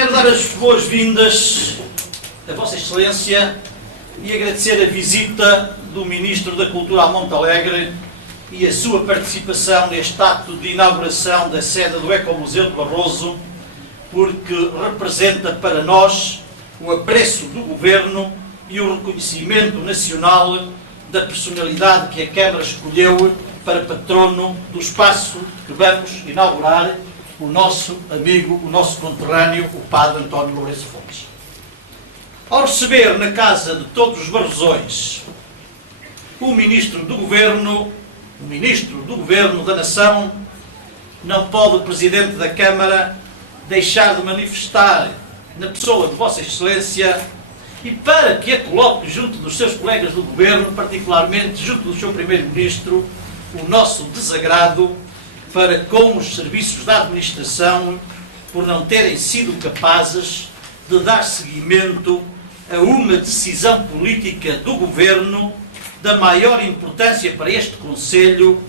Quero dar as boas-vindas a Vossa Excelência e agradecer a visita do Ministro da Cultura a Montalegre e a sua participação neste ato de inauguração da sede do Ecomuseu de Barroso, porque representa para nós o apreço do Governo e o reconhecimento nacional da personalidade que a Câmara escolheu para patrono do espaço que vamos inaugurar, o nosso amigo, o nosso conterrâneo, o Padre António Lourenço Fontes. Ao receber na casa de todos os barrosões o Ministro do Governo da Nação, não pode o Presidente da Câmara deixar de manifestar na pessoa de Vossa Excelência, e para que a coloque junto dos seus colegas do Governo, particularmente junto do seu Primeiro-Ministro, o nosso desagrado para com os serviços da administração por não terem sido capazes de dar seguimento a uma decisão política do Governo da maior importância para este Conselho,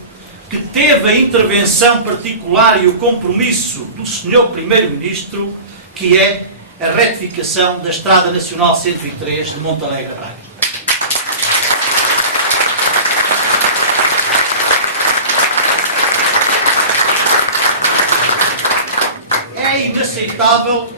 que teve a intervenção particular e o compromisso do Sr. Primeiro-Ministro, que é a retificação da Estrada Nacional 103 de Montalegre a Braga. É inaceitável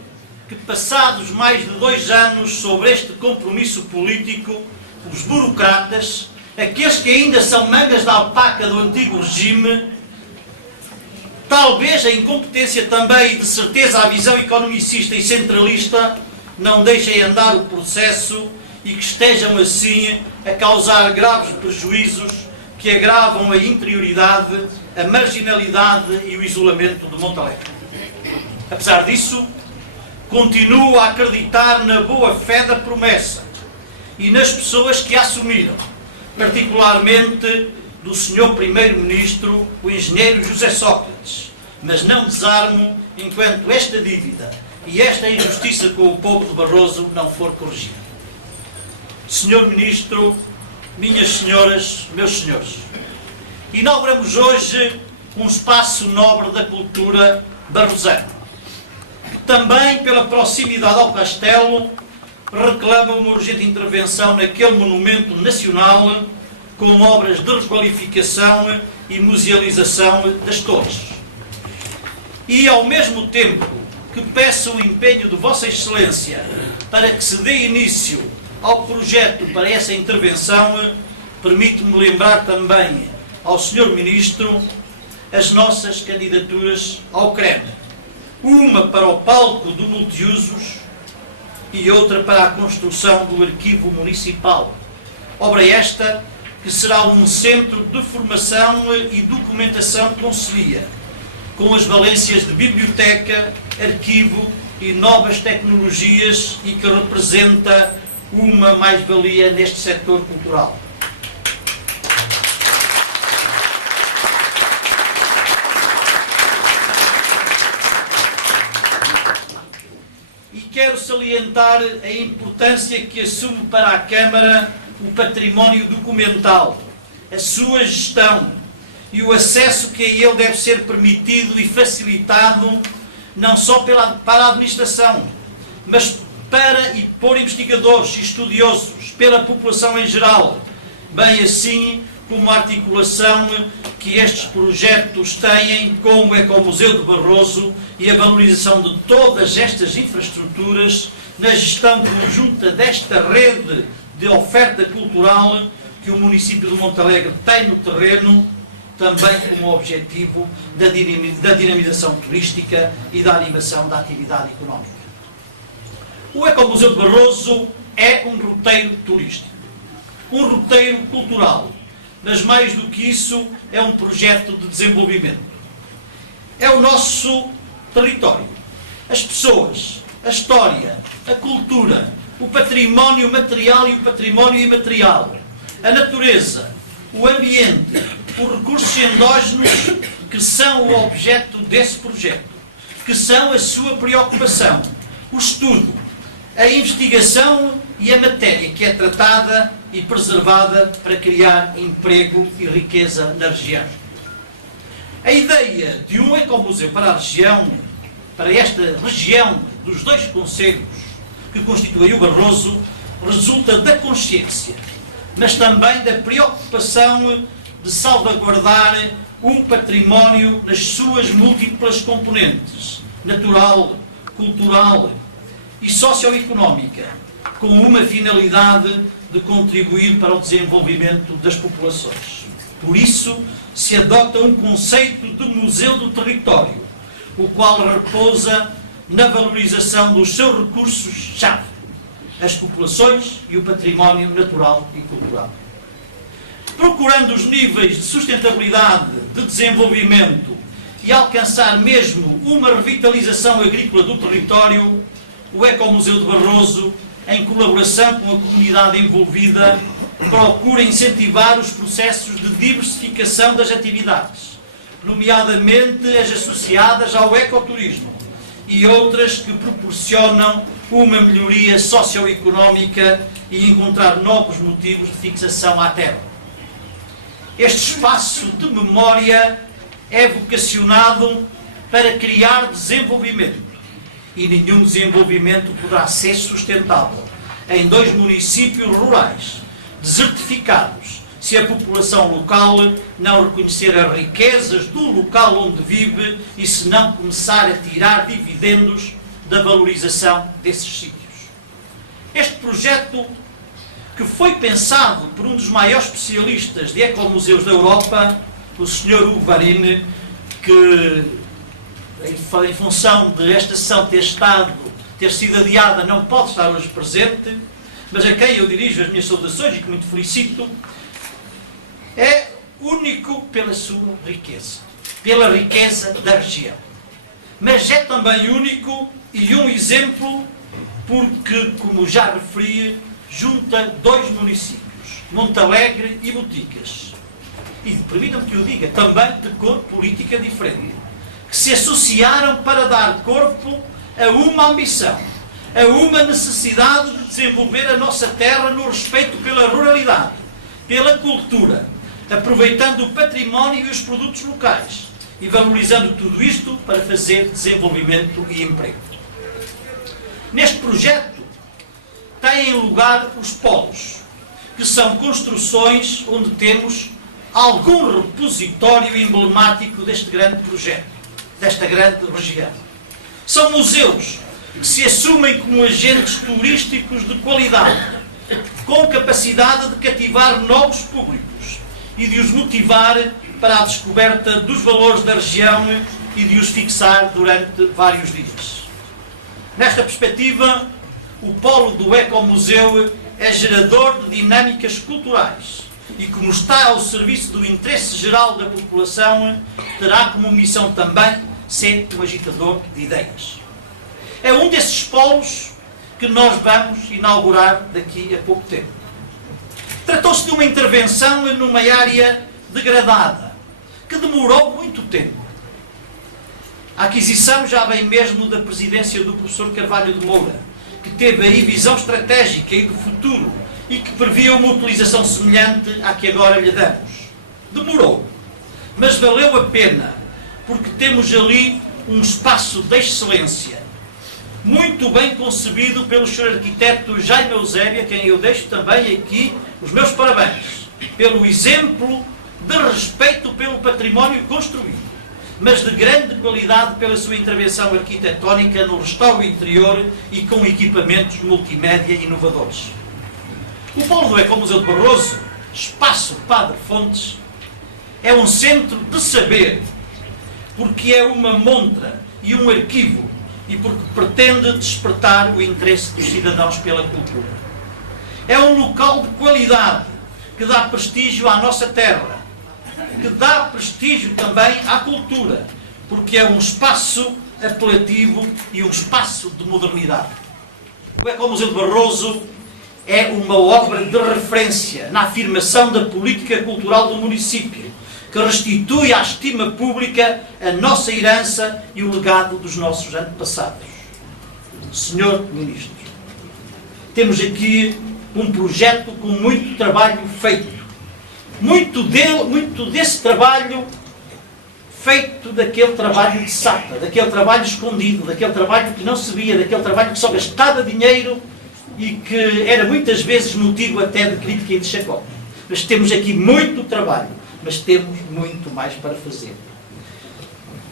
que, passados mais de 2 anos sobre este compromisso político, os burocratas, aqueles que ainda são mangas da alpaca do antigo regime, talvez a incompetência também e de certeza a visão economicista e centralista, não deixem andar o processo e que estejam assim a causar graves prejuízos que agravam a interioridade, a marginalidade e o isolamento de Montalegre. Apesar disso, continuo a acreditar na boa-fé da promessa e nas pessoas que a assumiram, particularmente do Sr. Primeiro-Ministro, o Engenheiro José Sócrates, mas não desarmo enquanto esta dívida e esta injustiça com o povo de Barroso não for corrigida. Sr. Ministro, minhas senhoras, meus senhores, inauguramos hoje um espaço nobre da cultura barrosana. Também pela proximidade ao castelo, reclama uma urgente intervenção naquele monumento nacional com obras de requalificação e musealização das torres. E, ao mesmo tempo que peço o empenho de Vossa Excelência para que se dê início ao projeto para essa intervenção, permito-me lembrar também ao Sr. Ministro as nossas candidaturas ao CREM. Uma para o palco do multiusos e outra para a construção do Arquivo Municipal. Obra esta que será um centro de formação e documentação concelhia, com as valências de biblioteca, arquivo e novas tecnologias, e que representa uma mais-valia neste setor cultural. E quero salientar a importância que assume para a Câmara o património documental, a sua gestão e o acesso que a ele deve ser permitido e facilitado não só para a administração, mas para e por investigadores e estudiosos, pela população em geral, bem assim como a articulação que estes projetos têm com o Ecomuseu de Barroso e a valorização de todas estas infraestruturas na gestão conjunta desta rede de oferta cultural que o município de Montalegre tem no terreno, também como objetivo da dinamização turística e da animação da atividade económica. O Ecomuseu de Barroso é um roteiro turístico, um roteiro cultural, mas mais do que isso é um projeto de desenvolvimento. É o nosso território, as pessoas, a história, a cultura, o património material e o património imaterial, a natureza, o ambiente, os recursos endógenos que são o objeto desse projeto, que são a sua preocupação, o estudo, a investigação e a matéria que é tratada e preservada para criar emprego e riqueza na região. A ideia de um ecomuseu para a região para esta região dos dois concelhos que constituem o Barroso resulta da consciência, mas também da preocupação de salvaguardar um património nas suas múltiplas componentes, natural, cultural e socioeconómica, com uma finalidade de contribuir para o desenvolvimento das populações. Por isso, se adota um conceito de museu do território, o qual repousa na valorização dos seus recursos-chave, as populações e o património natural e cultural. Procurando os níveis de sustentabilidade, de desenvolvimento e alcançar mesmo uma revitalização agrícola do território, o Ecomuseu de Barroso, em colaboração com a comunidade envolvida, procura incentivar os processos de diversificação das atividades, nomeadamente as associadas ao ecoturismo e outras que proporcionam uma melhoria socioeconómica e encontrar novos motivos de fixação à terra. Este espaço de memória é vocacionado para criar desenvolvimento, e nenhum desenvolvimento poderá ser sustentável em dois municípios rurais, desertificados, se a população local não reconhecer as riquezas do local onde vive e se não começar a tirar dividendos da valorização desses sítios. Este projeto, que foi pensado por um dos maiores especialistas de ecomuseus da Europa, o Sr. Hugo Varini, que em função desta sessão ter sido adiada, não pode estar hoje presente, mas a quem eu dirijo as minhas saudações e que muito felicito, é único pela sua riqueza, pela riqueza da região. Mas é também único e um exemplo porque, como já referi, junta dois municípios, Montalegre e Boticas. E permitam-me que eu diga, também de cor política diferente, que se associaram para dar corpo a uma ambição, a uma necessidade de desenvolver a nossa terra no respeito pela ruralidade, pela cultura, aproveitando o património e os produtos locais e valorizando tudo isto para fazer desenvolvimento e emprego. Neste projeto têm lugar os polos, que são construções onde temos algum repositório emblemático deste grande projeto, desta grande região. São museus que se assumem como agentes turísticos de qualidade, com capacidade de cativar novos públicos e de os motivar para a descoberta dos valores da região e de os fixar durante vários dias. Nesta perspectiva, o polo do Ecomuseu é gerador de dinâmicas culturais e, como está ao serviço do interesse geral da população, terá como missão também ser um agitador de ideias. É um desses polos que nós vamos inaugurar daqui a pouco tempo. Tratou-se de uma intervenção numa área degradada, que demorou muito tempo. A aquisição já vem mesmo da presidência do professor Carvalho de Moura, que teve aí visão estratégica e de futuro e que previa uma utilização semelhante à que agora lhe damos. Demorou, mas valeu a pena, porque temos ali um espaço de excelência, muito bem concebido pelo Sr. Arquiteto Jaime Eusébio, a quem eu deixo também aqui os meus parabéns, pelo exemplo de respeito pelo património construído, mas de grande qualidade pela sua intervenção arquitetónica no restauro interior e com equipamentos multimédia inovadores. O polo do Ecomuseu de Barroso, Espaço Padre Fontes, é um centro de saber, porque é uma montra e um arquivo e porque pretende despertar o interesse dos cidadãos pela cultura. É um local de qualidade que dá prestígio à nossa terra, que dá prestígio também à cultura, porque é um espaço apelativo e um espaço de modernidade. O Ecomuseu de Barroso é uma obra de referência na afirmação da política cultural do município, que restitui à estima pública a nossa herança e o legado dos nossos antepassados. Senhor Ministro, temos aqui um projeto com muito trabalho feito. Muito desse trabalho feito daquele trabalho de sata, daquele trabalho escondido, daquele trabalho que não se via, daquele trabalho que só gastava dinheiro e que era muitas vezes motivo até de crítica e de chacota. Mas temos aqui muito trabalho, mas temos muito mais para fazer.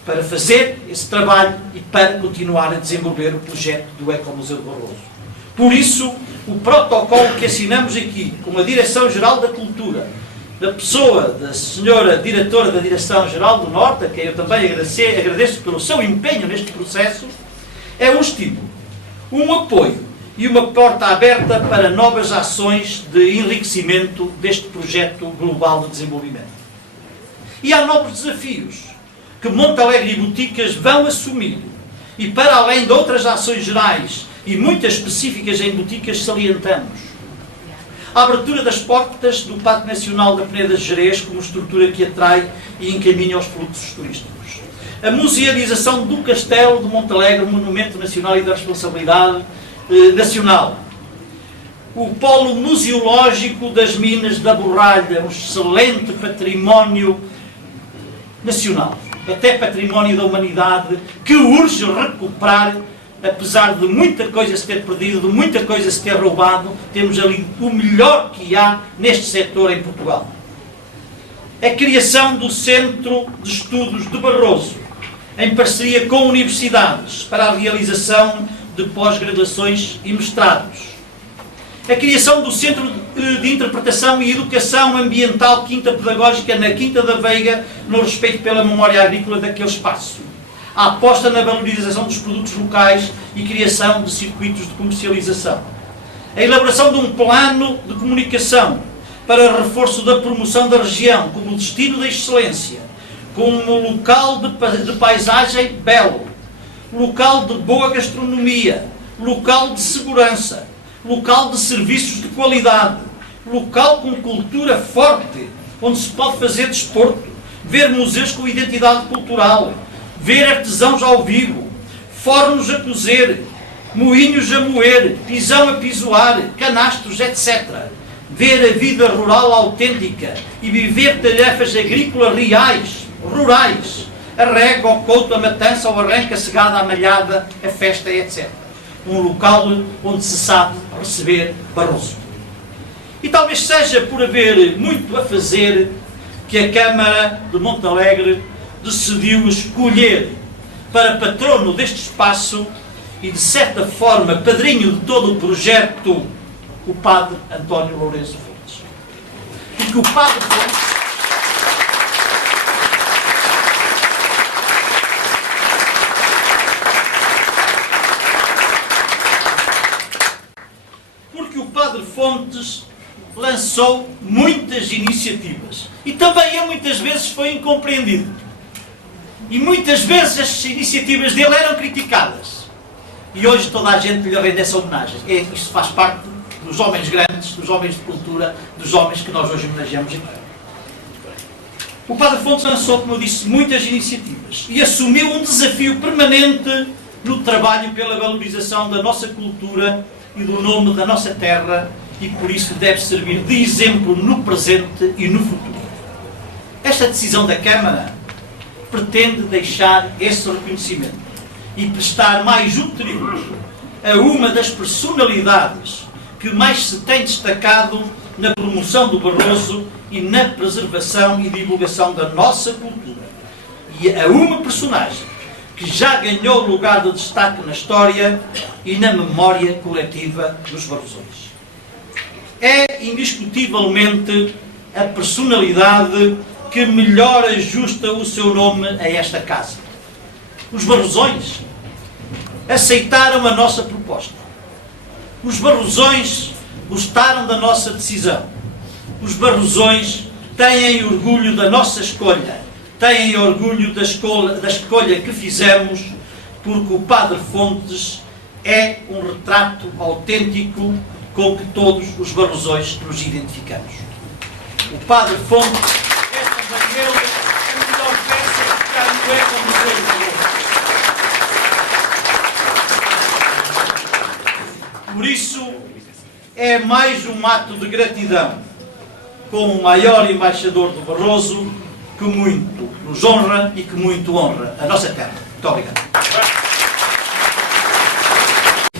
Para fazer esse trabalho e para continuar a desenvolver o projeto do Ecomuseu de Barroso. Por isso, o protocolo que assinamos aqui, com a Direção-Geral da Cultura, da pessoa da senhora diretora da Direção-Geral do Norte, a quem eu também agradeço pelo seu empenho neste processo, é um estímulo, um apoio e uma porta aberta para novas ações de enriquecimento deste projeto global de desenvolvimento. E há novos desafios que Montalegre e Boticas vão assumir. E para além de outras ações gerais e muitas específicas em Boticas, salientamos a abertura das portas do Parque Nacional da Peneda de Gerês como estrutura que atrai e encaminha os fluxos turísticos. A musealização do Castelo de Montalegre, Monumento Nacional e da Responsabilidade Nacional. O Polo Museológico das Minas da Borralha, um excelente património nacional, até património da humanidade, que urge recuperar. Apesar de muita coisa se ter perdido, de muita coisa se ter roubado, temos ali o melhor que há neste setor em Portugal. A criação do Centro de Estudos de Barroso, em parceria com universidades, para a realização de pós-graduações e mestrados. A criação do Centro de Interpretação e Educação Ambiental Quinta Pedagógica na Quinta da Veiga, no respeito pela memória agrícola daquele espaço. A aposta na valorização dos produtos locais e criação de circuitos de comercialização. A elaboração de um plano de comunicação para reforço da promoção da região como destino da excelência, como local de paisagem belo, local de boa gastronomia, local de segurança, local de serviços de qualidade, local com cultura forte, onde se pode fazer desporto, ver museus com identidade cultural, ver artesãos ao vivo, fornos a cozer, moinhos a moer, pisão a pisoar, canastros, etc. Ver a vida rural autêntica e viver tarefas agrícolas reais, rurais, a rega, o couto, a matança, o arranque, a cegada, a malhada, a festa, etc. Um local onde se sabe receber Barroso. E talvez seja por haver muito a fazer que a Câmara de Montalegre decidiu escolher para patrono deste espaço e, de certa forma, padrinho de todo o projeto, o Padre António Lourenço Fontes. Porque o Padre Fontes lançou muitas iniciativas e também muitas vezes foi incompreendido. E muitas vezes as iniciativas dele eram criticadas. E hoje toda a gente lhe rende essa homenagem. Isto faz parte dos homens grandes, dos homens de cultura, dos homens que nós hoje homenageamos aqui. O Padre Fontes lançou, como eu disse, muitas iniciativas e assumiu um desafio permanente no trabalho pela valorização da nossa cultura e do nome da nossa terra, e por isso deve servir de exemplo no presente e no futuro. Esta decisão da Câmara pretende deixar esse reconhecimento e prestar mais um tributo a uma das personalidades que mais se tem destacado na promoção do Barroso e na preservação e divulgação da nossa cultura. E a uma personagem que já ganhou lugar de destaque na história e na memória coletiva dos barrosões. É indiscutivelmente a personalidade que melhor ajusta o seu nome a esta casa. Os barrosões aceitaram a nossa proposta. Os barrosões gostaram da nossa decisão. Os barrosões têm orgulho da nossa escolha. Têm orgulho da escolha que fizemos, porque o Padre Fontes é um retrato autêntico com que todos os barrosões nos identificamos. O Padre Fontes é também ele a melhor peça que está no Ecomuseu de Barroso. Por isso, é mais um ato de gratidão com o maior embaixador do Barroso que muito nos honra e que muito honra a nossa terra. Muito obrigado.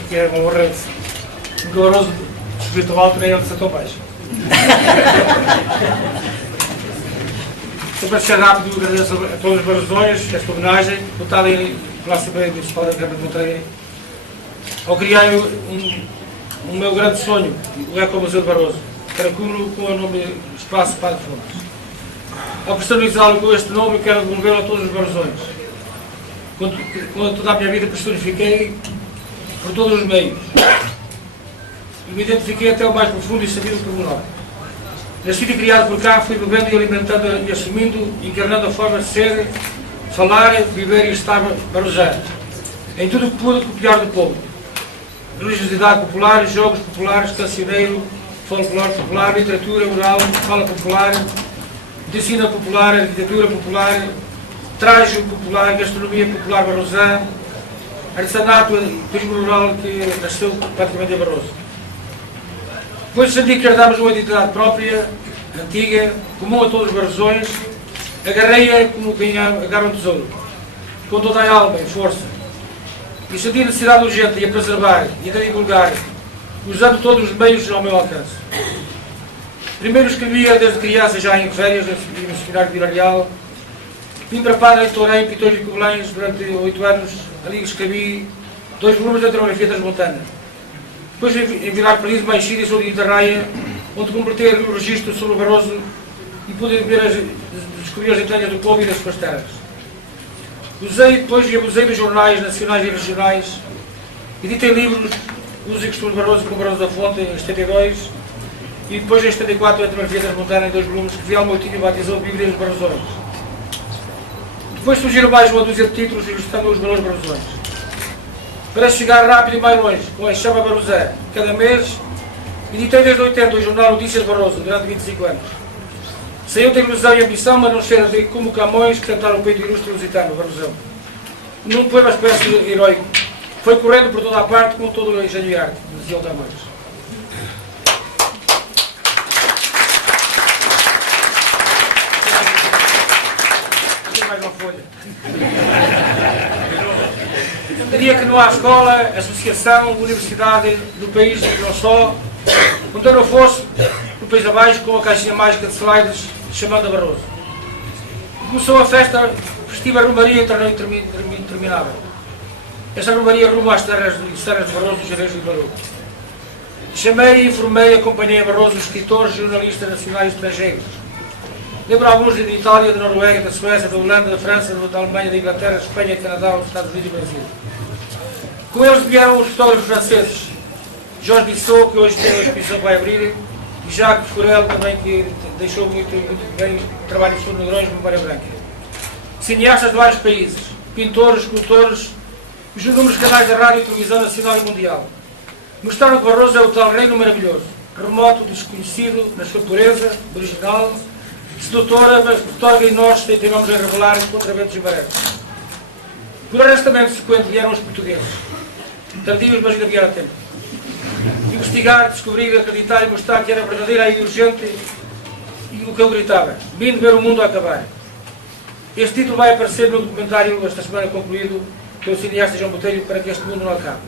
Que é uma honra muito honroso subir tão alto nem ele ser tão baixo. Só para ser rápido, agradeço a todos os barrosões esta homenagem, votada pela Assembleia Municipal da Câmara de Montaria, ao criar um meu grande sonho, o Ecomuseu de Barroso, que era cubro com o nome Espaço Padre Fontes. Ao personalizá-lo com este nome, quero devolvê-lo a todos os barrosões. Quando toda a minha vida personifiquei por todos os meios. E me identifiquei até o mais profundo e sabido pormenor. Nascido e criado por cá, fui bebendo e alimentando e assumindo, encarnando a forma de ser, falar, viver e estar barrosano. Em tudo o que pude copiar do povo. Religiosidade popular, jogos populares, cancioneiro, folclore popular, literatura oral, fala popular, medicina popular, arquitetura popular, traje popular, gastronomia popular barrosã, artesanato e turismo rural que nasceu praticamente em Barroso. Depois senti que herdámos uma identidade própria, antiga, comum a todos os barrosões, agarrei-a como quem agarra um tesouro, com toda a alma e força. E senti a necessidade urgente de a preservar e de a divulgar, usando todos os meios ao meu alcance. Primeiro escrevia desde criança, já em férias, no seminário de Vila Real. Vim para Padre em Torém, Pitões e Cobelães, durante 8 anos. Ali escrevi 2 volumes de etnografia transmontana. Depois em Vilar Feliz, Maixira e Sou de Interraia, onde completei o registro sobre o Barroso e pude descobrir as entranhas do povo e das suas terras. Usei depois e abusei dos jornais nacionais e regionais. Editei livros, Uso e Costumes de Barroso com Barroso da Fonte, em 72, e depois em 74 a etnografia transmontana em 2 volumes que Fiel Moutinho batizou Bíblia dos Barrosões. Depois surgiram mais uma dúzia de títulos ilustrando os valores barrosões. Para chegar rápido e mais longe, com a Chama Barrosé, cada mês, editei desde 80 o jornal Notícias de Barroso, durante 25 anos. Saiu da ilusão e ambição, mas não cheira de como Camões, que cantaram o peito ilustre lusitano, Barrosão. Num poema espécie heróico, foi correndo por toda a parte com todo o engenho e arte, dizia o Camões. Mais uma folha. Diria que não há escola, associação, universidade do país, não só, onde eu não fosse, no país abaixo, com a caixinha mágica de slides, chamando a Barroso. Começou a festa, festiva romaria interminável. Esta romaria rumo às terras de Barroso, Jerez e Barroso. Chamei, informei, acompanhei a Barroso os escritores, jornalistas nacionais e estrangeiros. Lembro alguns de Itália, da Noruega, da Suécia, da Holanda, da França, da Alemanha, da Inglaterra, da Espanha, do Canadá, dos Estados Unidos e do Brasil. Com eles vieram os fotógrafos franceses, Jorge Bissot, que hoje tem uma exposição que vai abrir, e Jacques Forel, também, que deixou muito bem trabalho sobre Negrões de Memória Branca. Cineastas de vários países, pintores, escultores, os inúmeros canais de rádio e televisão nacional e mundial. Mostraram que Barroso é o tal reino maravilhoso, remoto, desconhecido, na sua pureza, original, sedutora, mas otorga e nós teimamos a revelar contra ventos e marés. Por arrastamento sequente vieram os portugueses, tardios, mas ainda vieram a tempo. Investigar, descobrir, acreditar e mostrar que era verdadeira e urgente e o que eu gritava, vindo ver o mundo a acabar. Este título vai aparecer no documentário, esta semana concluído, pelo cineasta João Botelho, para que este mundo não acabe.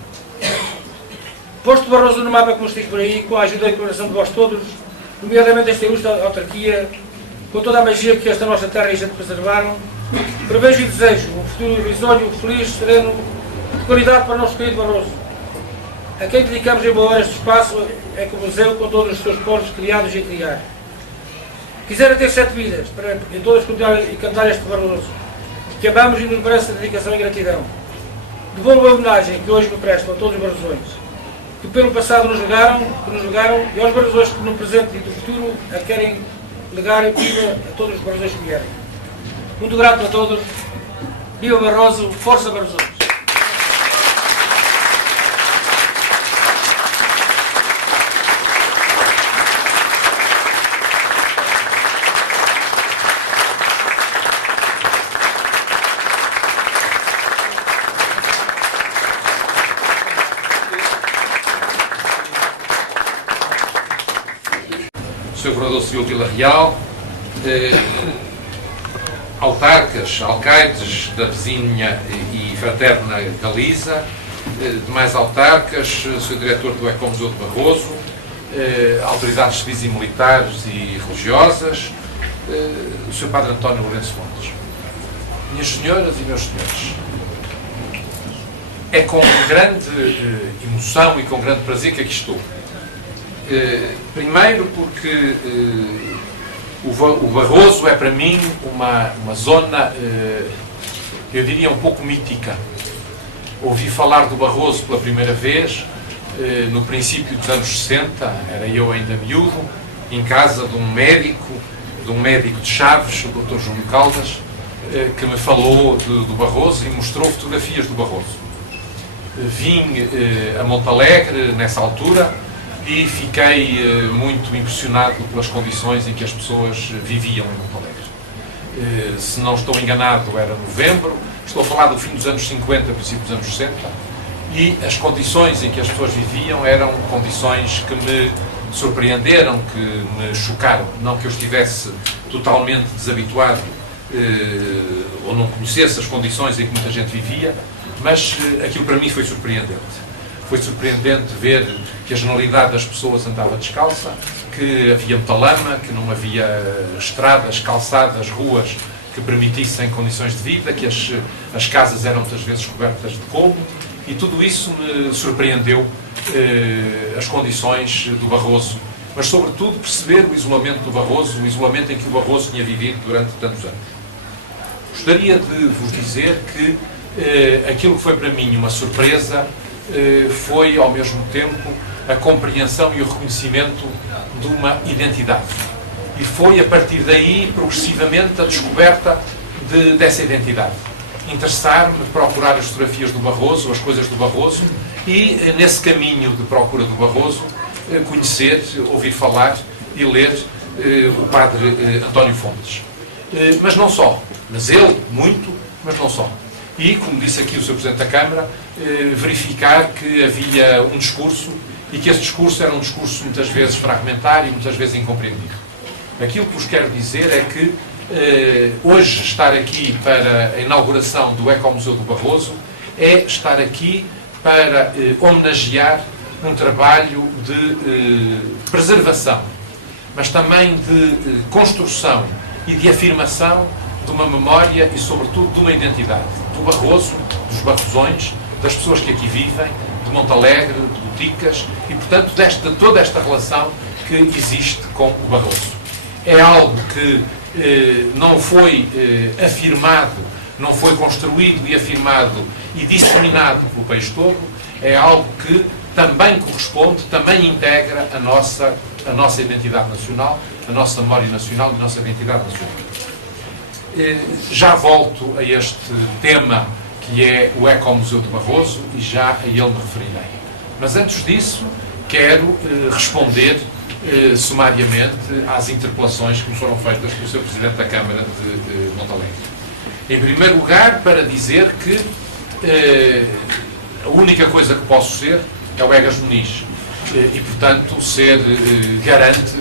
Posto Barroso no mapa, como se diz por aí, com a ajuda e colaboração de vós todos, nomeadamente esta ilustre autarquia, com toda a magia que esta nossa terra e gente preservaram, prevejo e desejo um futuro risonho, feliz, sereno, de qualidade para o nosso querido Barroso. A quem dedicamos em boa hora este espaço é que o museu, com todos os seus povos criados e a criar. Quisera ter 7 vidas, para em todas continuar e cantar este Barroso, que amamos e nos merece a dedicação e gratidão. Devolvo a homenagem que hoje me prestam a todos os barrosões, que pelo passado nos legaram, e aos barrosões que no presente e no futuro a querem legar e viva a todos os barrosões que vierem. Muito grato a todos. Viva Barroso, força Barrosões! Sr. Vereador Civil Vila Real, autarcas, alcaides da vizinha e fraterna Galiza, demais autarcas, Sr. Diretor do Ecomuseu de Barroso, autoridades civis e militares e religiosas, o Sr. Padre António Lourenço Fontes. Minhas senhoras e meus senhores, é com grande emoção e com grande prazer que aqui estou. Primeiro porque o Barroso é para mim uma zona, eu diria, um pouco mítica. Ouvi falar do Barroso pela primeira vez no princípio dos anos 60, era eu ainda miúdo, em casa de um médico de Chaves, o Dr. Júlio Caldas, que me falou do Barroso e mostrou fotografias do Barroso. Vim a Montalegre nessa altura e fiquei muito impressionado pelas condições em que as pessoas viviam em Montalegre. Se não estou enganado, era novembro, estou a falar do fim dos anos 50, princípio dos anos 60, e as condições em que as pessoas viviam eram condições que me surpreenderam, que me chocaram. Não que eu estivesse totalmente desabituado ou não conhecesse as condições em que muita gente vivia, mas aquilo para mim foi surpreendente. Foi surpreendente ver que a generalidade das pessoas andava descalça, que havia muita lama, que não havia estradas, calçadas, ruas que permitissem condições de vida, que as casas eram muitas vezes cobertas de colmo, e tudo isso me surpreendeu, as condições do Barroso, mas sobretudo perceber o isolamento do Barroso, o isolamento em que o Barroso tinha vivido durante tantos anos. Gostaria de vos dizer que aquilo que foi para mim uma surpresa foi ao mesmo tempo a compreensão e o reconhecimento de uma identidade. E foi a partir daí, progressivamente, a descoberta dessa identidade. Interessar-me, procurar as fotografias do Barroso, as coisas do Barroso, e nesse caminho de procura do Barroso, conhecer, ouvir falar e ler o Padre António Fontes. Mas não só, mas ele, muito, mas não só. E, como disse aqui o Sr. Presidente da Câmara, verificar que havia um discurso e que esse discurso era um discurso muitas vezes fragmentário, muitas vezes incompreendido. Aquilo que vos quero dizer é que hoje estar aqui para a inauguração do Ecomuseu do Barroso é estar aqui para homenagear um trabalho de preservação, mas também de construção e de afirmação de uma memória e, sobretudo, de uma identidade. Do Barroso, dos barrosões, das pessoas que aqui vivem, de Montalegre, de Boticas e, portanto, de toda esta relação que existe com o Barroso. É algo que não foi afirmado, não foi construído e afirmado e disseminado pelo país todo, é algo que também corresponde, também integra a nossa identidade nacional, a nossa memória nacional e a nossa identidade nacional. Já volto a este tema que é o Ecomuseu de Barroso e já a ele me referirei. Mas antes disso, quero responder sumariamente às interpelações que me foram feitas pelo Sr. Presidente da Câmara de Montalegre. Em primeiro lugar, para dizer que a única coisa que posso ser é o Egas Muniz e, portanto, ser garante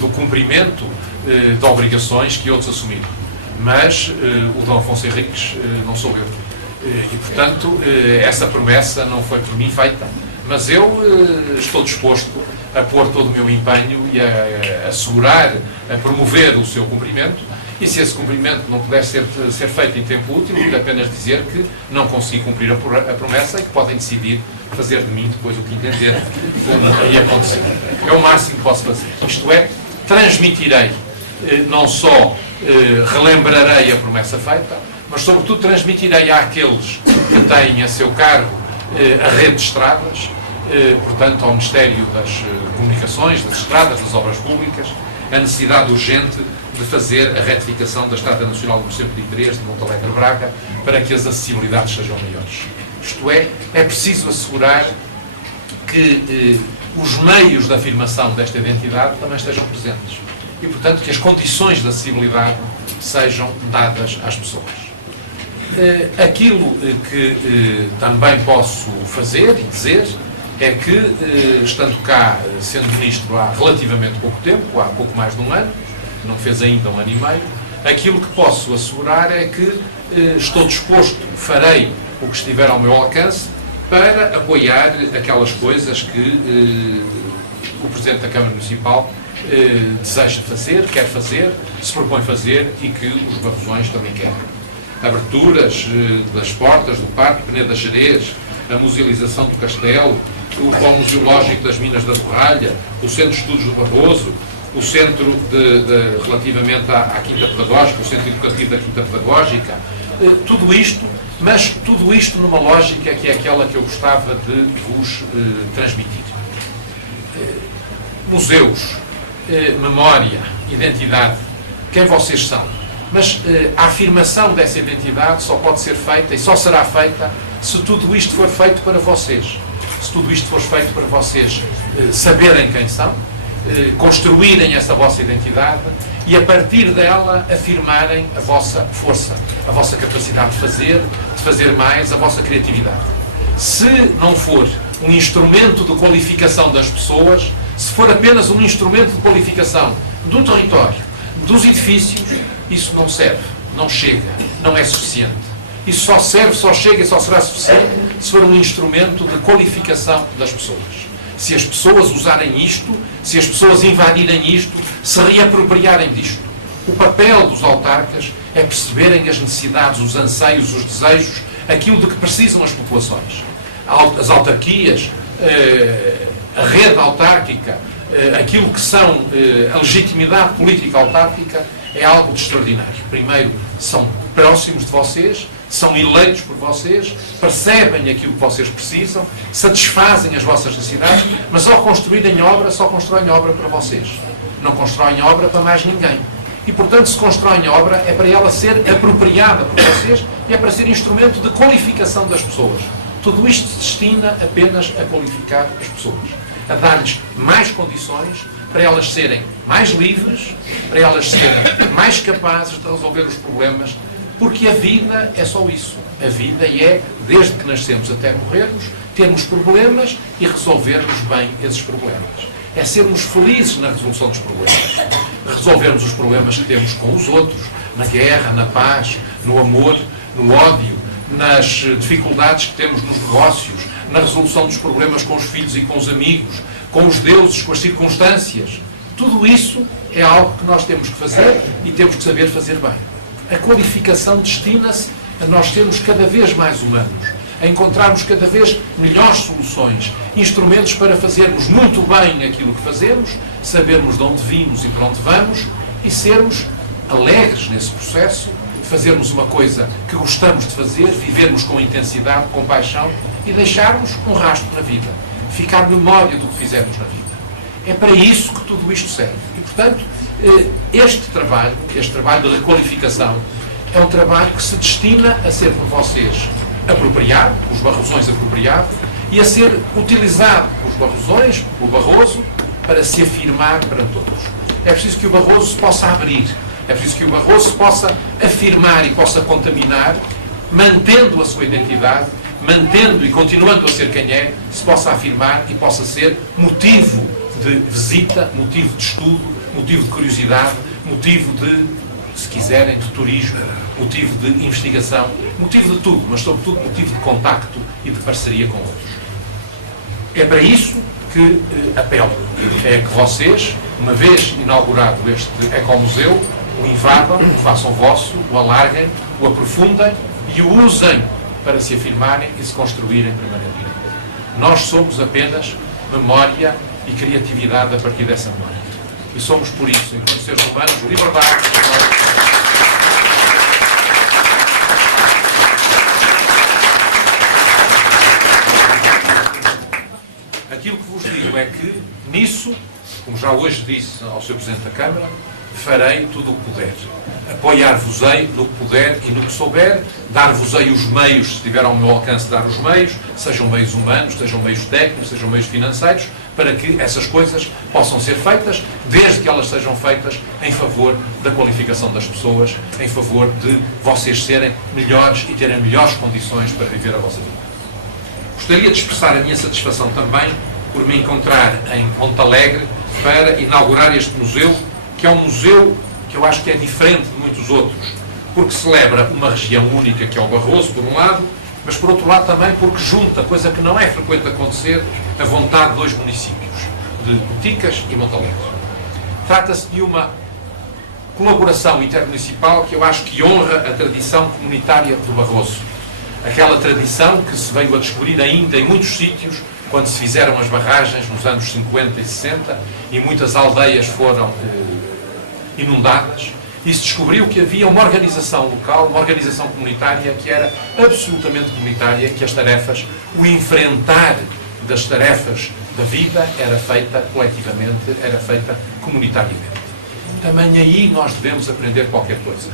do cumprimento de obrigações que outros assumiram. Mas o Dom Afonso Henriques não sou eu. E, portanto, essa promessa não foi por mim feita. Mas eu estou disposto a pôr todo o meu empenho e a assegurar, a promover o seu cumprimento. E se esse cumprimento não puder ser feito em tempo útil, quero apenas dizer que não consegui cumprir a promessa e que podem decidir fazer de mim depois o que entenderem, como aí acontecer. É o máximo que posso fazer. Isto é, transmitirei, não só relembrarei a promessa feita, mas sobretudo transmitirei àqueles que têm a seu cargo a rede de estradas, portanto ao Ministério das Comunicações, das Estradas, das Obras Públicas, a necessidade urgente de fazer a retificação da Estrada Nacional número 103 de Montalegre-Braga para que as acessibilidades sejam maiores. Isto é preciso assegurar que os meios de afirmação desta identidade também estejam presentes e, portanto, que as condições de acessibilidade sejam dadas às pessoas. Aquilo que também posso fazer e dizer é que, estando cá, sendo Ministro há relativamente pouco tempo, há pouco mais de um ano, não fez ainda um ano e meio, Aquilo que posso assegurar é que estou disposto, farei o que estiver ao meu alcance para apoiar aquelas coisas que o Presidente da Câmara Municipal deseja fazer, quer fazer, se propõe fazer e que os barrosões também querem. Aberturas das portas do Parque Peneda Gerês, a musealização do Castelo, o Polo Museológico das Minas da Torralha, o Centro de Estudos do Barroso, o Centro relativamente à Quinta Pedagógica, o Centro Educativo da Quinta Pedagógica, tudo isto, mas tudo isto numa lógica que é aquela que eu gostava de vos transmitir. Museus, memória, identidade, quem vocês são. Mas a afirmação dessa identidade só pode ser feita e só será feita se tudo isto for feito para vocês. Se tudo isto for feito para vocês saberem quem são, construírem essa vossa identidade e a partir dela afirmarem a vossa força, a vossa capacidade de fazer mais, a vossa criatividade. Se não for um instrumento de qualificação das pessoas, se for apenas um instrumento de qualificação do território, dos edifícios, isso não serve, não chega, não é suficiente. Isso só serve, só chega e só será suficiente se for um instrumento de qualificação das pessoas. Se as pessoas usarem isto, se as pessoas invadirem isto, se reapropriarem disto. O papel dos autarcas é perceberem as necessidades, os anseios, os desejos, aquilo de que precisam as populações. As autarquias, a rede autárquica, aquilo que são a legitimidade política autárquica, é algo de extraordinário. Primeiro, são próximos de vocês, são eleitos por vocês, percebem aquilo que vocês precisam, satisfazem as vossas necessidades, mas ao construírem obra, só constroem obra para vocês. Não constroem obra para mais ninguém. E, portanto, se constroem obra, é para ela ser apropriada por vocês e é para ser instrumento de qualificação das pessoas. Tudo isto se destina apenas a qualificar as pessoas, a dar-lhes mais condições para elas serem mais livres, para elas serem mais capazes de resolver os problemas, porque a vida é só isso. A vida é, desde que nascemos até morrermos, termos problemas e resolvermos bem esses problemas. É sermos felizes na resolução dos problemas. Resolvermos os problemas que temos com os outros, na guerra, na paz, no amor, no ódio, nas dificuldades que temos nos negócios, na resolução dos problemas com os filhos e com os amigos, com os deuses, com as circunstâncias. Tudo isso é algo que nós temos que fazer e temos que saber fazer bem. A qualificação destina-se a nós sermos cada vez mais humanos, a encontrarmos cada vez melhores soluções, instrumentos para fazermos muito bem aquilo que fazemos, sabermos de onde vimos e para onde vamos e sermos alegres nesse processo, fazermos uma coisa que gostamos de fazer, vivermos com intensidade, com paixão e deixarmos um rastro na vida, ficar memória do que fizemos na vida. É para isso que tudo isto serve. E, portanto, este trabalho de requalificação, é um trabalho que se destina a ser por vocês apropriado, os barrosões apropriados, e a ser utilizado pelos barrosões, pelo Barroso, para se afirmar perante todos. É preciso que o Barroso se possa abrir, é preciso que o Barroso se possa afirmar e possa contaminar, mantendo a sua identidade, mantendo e continuando a ser quem é, se possa afirmar e possa ser motivo de visita, motivo de estudo, motivo de curiosidade, motivo de, se quiserem, de turismo, motivo de investigação, motivo de tudo, mas sobretudo motivo de contacto e de parceria com outros. É para isso que apelo. É que vocês, uma vez inaugurado este ecomuseu, o invadam, o façam vosso, o alarguem, o aprofundem e o usem para se afirmarem e se construírem primeiramente. Nós somos apenas memória e criatividade a partir dessa memória. E somos, por isso, enquanto seres humanos, liberdade. Aquilo que vos digo é que, nisso, como já hoje disse ao Sr. Presidente da Câmara, farei tudo o que puder. Apoiar-vos-ei no que puder e no que souber, dar-vos-ei os meios, se estiver ao meu alcance dar os meios, sejam meios humanos, sejam meios técnicos, sejam meios financeiros, para que essas coisas possam ser feitas, desde que elas sejam feitas em favor da qualificação das pessoas, em favor de vocês serem melhores e terem melhores condições para viver a vossa vida. Gostaria de expressar a minha satisfação também por me encontrar em Monte Alegre para inaugurar este museu, que é um museu que eu acho que é diferente de muitos outros, porque celebra uma região única, que é o Barroso, por um lado, mas por outro lado também porque junta, coisa que não é frequente acontecer, a vontade de dois municípios, de Boticas e Montalegre. Trata-se de uma colaboração intermunicipal que eu acho que honra a tradição comunitária do Barroso. Aquela tradição que se veio a descobrir ainda em muitos sítios, quando se fizeram as barragens nos anos 50 e 60 e muitas aldeias foram inundadas, e se descobriu que havia uma organização local, uma organização comunitária que era absolutamente comunitária, que as tarefas, o enfrentar das tarefas da vida era feita coletivamente, era feita comunitariamente. Também aí nós devemos aprender qualquer coisa.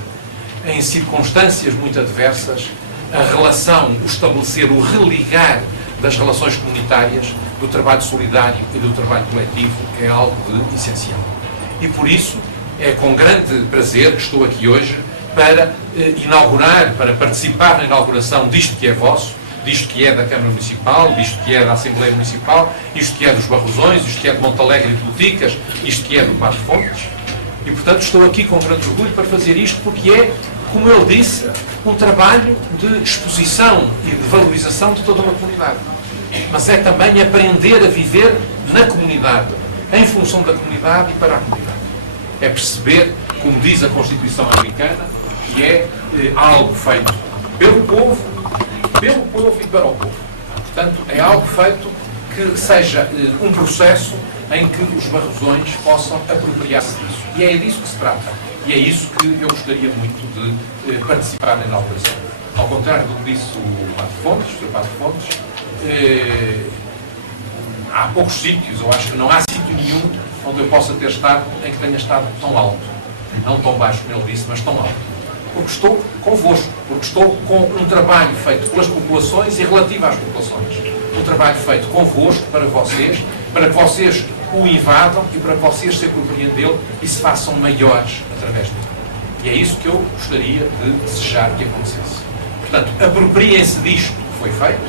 Em circunstâncias muito adversas, a relação, o estabelecer, o religar das relações comunitárias, do trabalho solidário e do trabalho coletivo é algo de essencial. E por isso é com grande prazer que estou aqui hoje para inaugurar, para participar na inauguração disto que é vosso, disto que é da Câmara Municipal, disto que é da Assembleia Municipal, isto que é dos Barrosões, isto que é de Montalegre e de Boticas, isto que é do Passo Fontes. E, portanto, estou aqui com grande orgulho para fazer isto, porque é, como ele disse, um trabalho de exposição e de valorização de toda uma comunidade. Mas é também aprender a viver na comunidade, em função da comunidade e para a comunidade. É perceber, como diz a Constituição Americana, que é algo feito pelo povo e para o povo. Portanto, é algo feito que seja um processo em que os barrosões possam apropriar-se disso. E é disso que se trata. E é isso que eu gostaria muito de participar na inauguração. Ao contrário do que disse o Pato Fontes, o Sr. Pato Fontes, há poucos sítios, eu acho que não há sítio nenhum onde eu possa ter estado em que tenha estado tão alto. Não tão baixo, como ele disse, mas tão alto. Porque estou convosco, porque estou com um trabalho feito pelas populações e relativo às populações. Um trabalho feito convosco, para que vocês o invadam e para que vocês se apropriem dele e se façam maiores através dele. E é isso que eu gostaria de desejar que acontecesse. Portanto, apropriem-se disto que foi feito,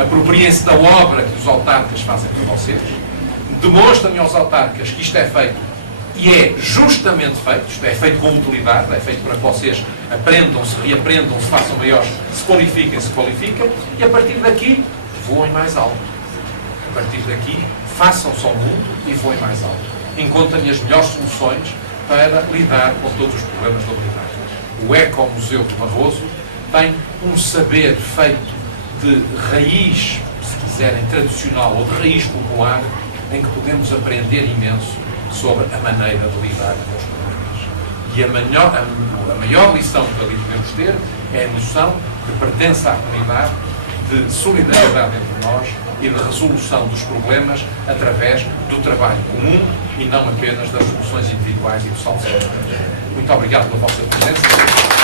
apropriem-se da obra que os autarcas fazem para vocês, demonstrem aos autarcas que isto é feito e é justamente feito, isto é feito com utilidade, é feito para que vocês aprendam, se reaprendam, se façam maiores, se qualifiquem, e a partir daqui voem mais alto. A partir daqui façam-se ao mundo e voem mais alto. Encontrem as melhores soluções para lidar com todos os problemas da humanidade. O Ecomuseu de Barroso tem um saber feito de raiz, se quiserem, tradicional ou de raiz popular, em que podemos aprender imenso sobre a maneira de lidar com os problemas. E a maior lição que ali podemos ter é a noção de pertença à comunidade, de solidariedade entre nós e de resolução dos problemas através do trabalho comum e não apenas das soluções individuais e do salto. Muito obrigado pela vossa presença.